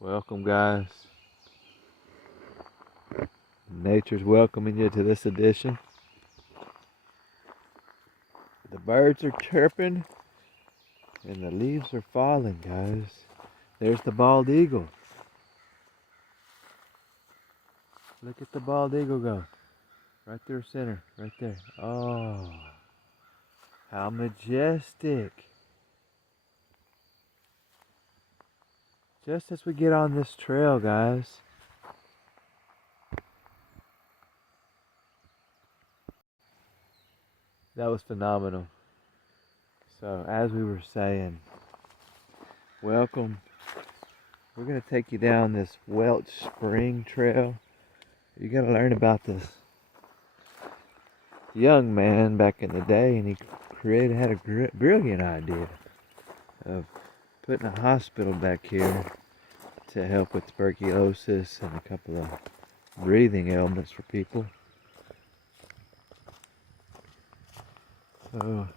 Welcome, guys. Nature's welcoming you to this edition. The birds are chirping and the leaves are falling, guys. There's the bald eagle. Look at the bald eagle go. Right there, center, right there. Oh, how majestic. Just as we get on this trail, guys, that was phenomenal. So, as we were saying, welcome. We're going to take you down this Welch Spring trail. You got to learn about this young man back in the day, and he had a brilliant idea of putting a hospital back here to help with tuberculosis and a couple of breathing ailments for people. So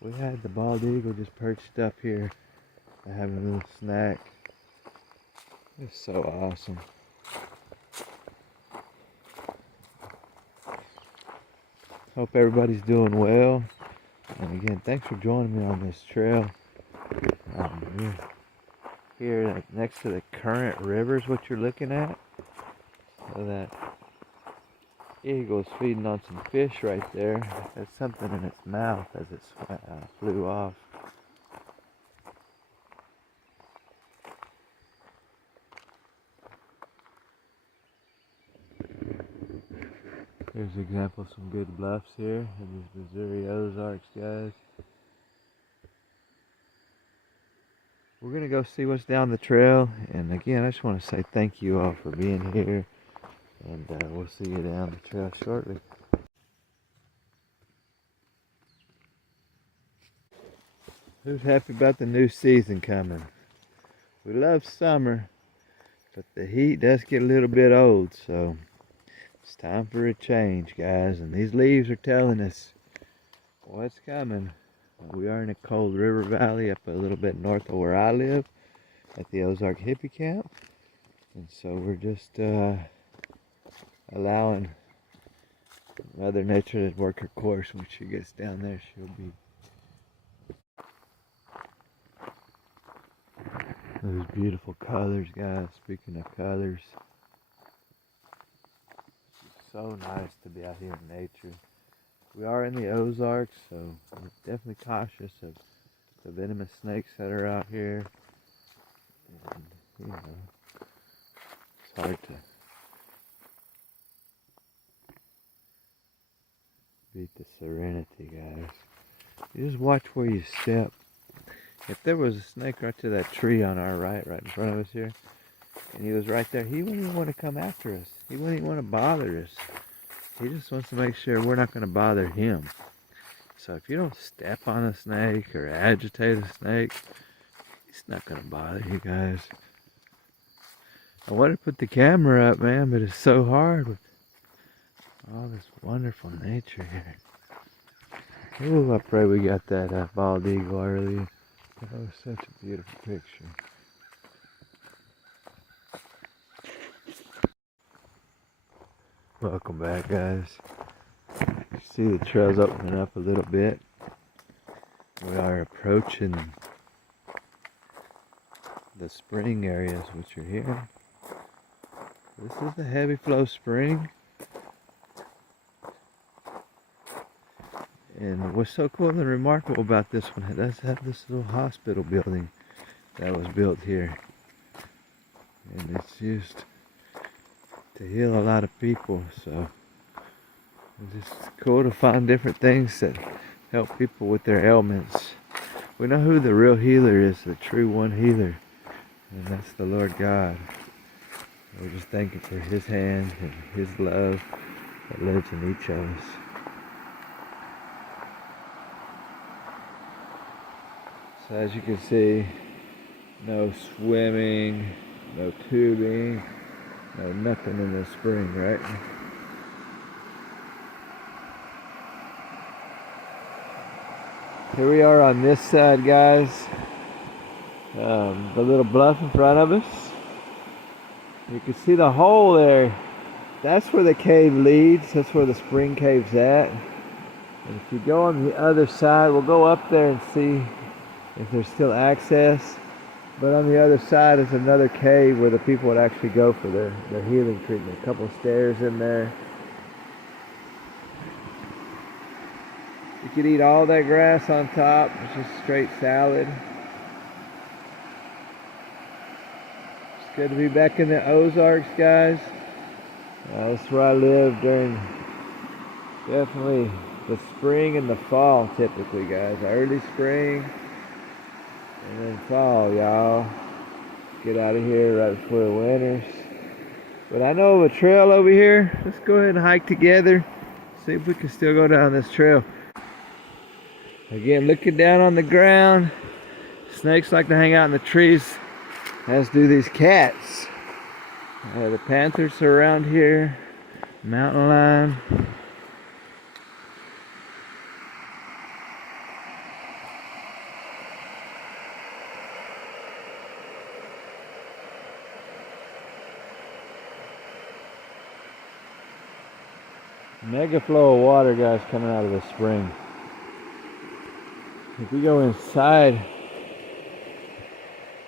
we had the bald eagle just perched up here having a little snack. It's so awesome. Hope everybody's doing well. And again, thanks for joining me on this trail. We're here next to the current river is what you're looking at. So that eagle's feeding on some fish right there. There's something in its mouth as it flew off. Here's an example of some good bluffs here in these Missouri Ozarks, guys. We're going to go see what's down the trail. And again, I just want to say thank you all for being here. And we'll see you down the trail shortly. Who's happy about the new season coming? We love summer, but the heat does get a little bit old, so it's time for a change, guys. And these leaves are telling us what's coming. We are in a cold river valley up a little bit north of where I live at the Ozark Hippie camp. And so we're just allowing Mother Nature to work her course. When she gets down there, she'll be... Those beautiful colors, guys. Speaking of colors, it's so nice to be out here in nature. We are in the Ozarks, so we're definitely cautious of the venomous snakes that are out here. And, you know, it's hard to beat the serenity, guys. You just watch where you step. If there was a snake right to that tree on our right in front of us here, and he was right there, he wouldn't even want to come after us. He wouldn't even want to bother us. He just wants to make sure we're not going to bother him. So if you don't step on a snake or agitate a snake, he's not going to bother you guys. I want to put the camera up, man, but it's so hard with all this wonderful nature here. Ooh, I pray we got that bald eagle earlier. That was such a beautiful picture. Welcome back, guys. You see the trail's opening up a little bit. We are approaching the spring areas which are here. This is the heavy flow spring. And what's so cool and remarkable about this one, it does have this little hospital building that was built here. And it's used to heal a lot of people, so it's just cool to find different things that help people with their ailments. We know who the real healer is, the true one healer, and that's the Lord God. We're just thankful for His hand and His love that lives in each of us. So as you can see, no swimming, no tubing, no nothing in the spring, right? Here we are on this side, guys. The little bluff in front of us. You can see the hole there. That's where the cave leads. That's where the spring cave's at. And if you go on the other side, we'll go up there and see if there's still access. But on the other side is another cave where the people would actually go for their healing treatment. A couple of stairs in there. You could eat all that grass on top. It's just straight salad. It's good to be back in the Ozarks, guys. That's where I lived during definitely the spring and the fall typically, guys. Early spring and then fall, y'all. Get out of here right before the winters. But I know of a trail over here. Let's go ahead and hike together. See if we can still go down this trail. Again, looking down on the ground. Snakes like to hang out in the trees, as do these cats. The panthers are around here. Mountain lion. Mega flow of water, guys, coming out of the spring. If we go inside,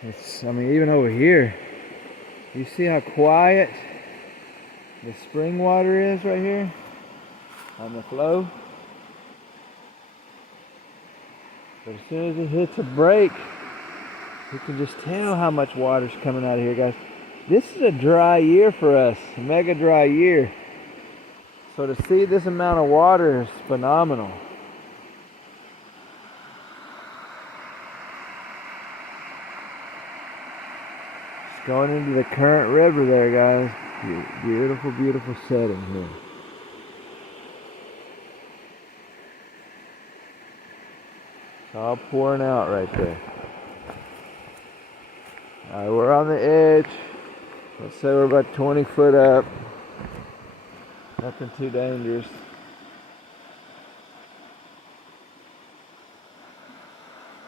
I mean, even over here, you see how quiet the spring water is right here on the flow? But as soon as it hits a break, you can just tell how much water's coming out of here, guys. This is a dry year for us, a mega dry year. So to see this amount of water is phenomenal. It's going into the current river there, guys. Beautiful, beautiful setting here. It's all pouring out right there. Alright, we're on the edge. Let's say we're about 20 foot up. Nothing too dangerous.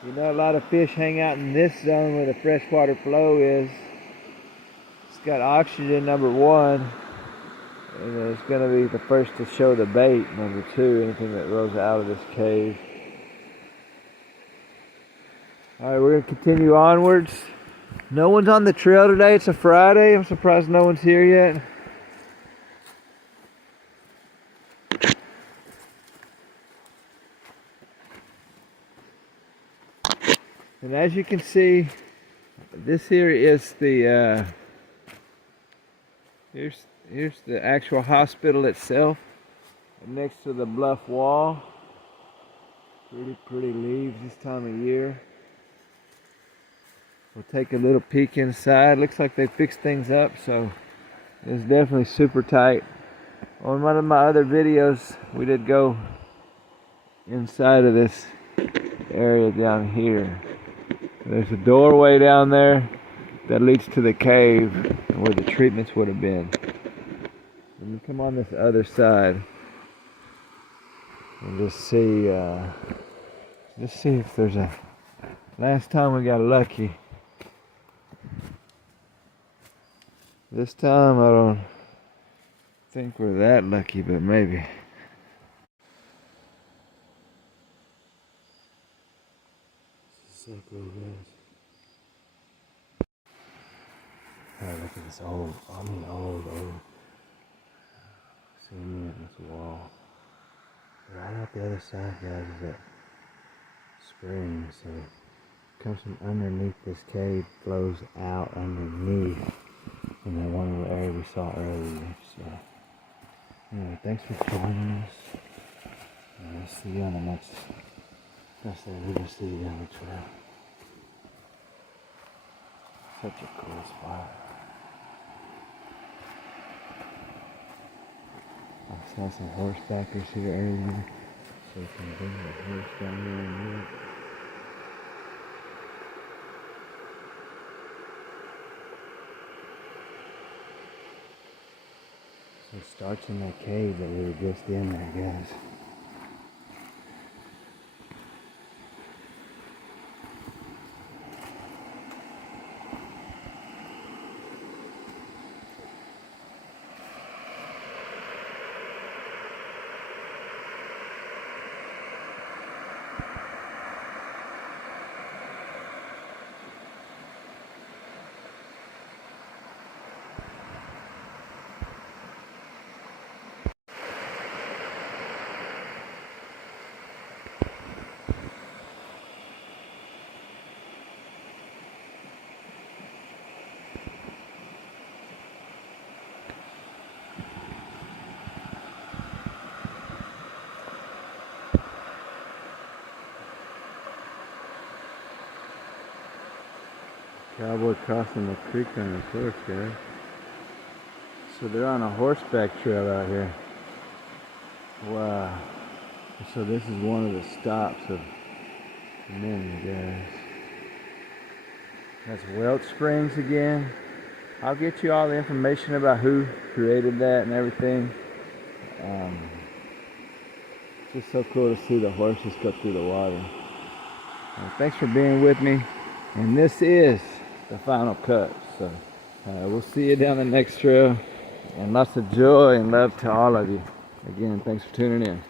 You know, a lot of fish hang out in this zone where the freshwater flow is. It's got oxygen, number one, and it's going to be the first to show the bait, number two, anything that rolls out of this cave. Alright, we're going to continue onwards. No one's on the trail today. It's a Friday. I'm surprised no one's here yet. And as you can see, this here is the here's the actual hospital itself, next to the bluff wall. Pretty leaves this time of year. We'll take a little peek inside. Looks like they fixed things up, so it's definitely super tight. On one of my other videos, we did go inside of this area down here. There's a doorway down there that leads to the cave where the treatments would have been. Let me come on this other side and just see if there's a... Last time we got lucky. This time I don't think we're that lucky, but maybe. Alright, look at this old cement in this wall. Right out the other side, guys, is that spring, so it comes from underneath this cave, flows out underneath in that one little area we saw earlier. So anyway, thanks for joining us. And I'll see you on the next we'll see you down the trail. Such a cool spot. I saw some horsebackers here earlier, so you can bring the horse down here and look. So it starts in that cave that we were just in there, guys. Cowboy crossing the creek on his horse, guys. So they're on a horseback trail out here. Wow. So this is one of the stops of many, guys. That's Welch Springs again. I'll get you all the information about who created that and everything. It's just so cool to see the horses go through the water. Thanks for being with me. And this is the final cut. So we'll see you down the next trail. And lots of joy and love to all of you. Again, thanks for tuning in.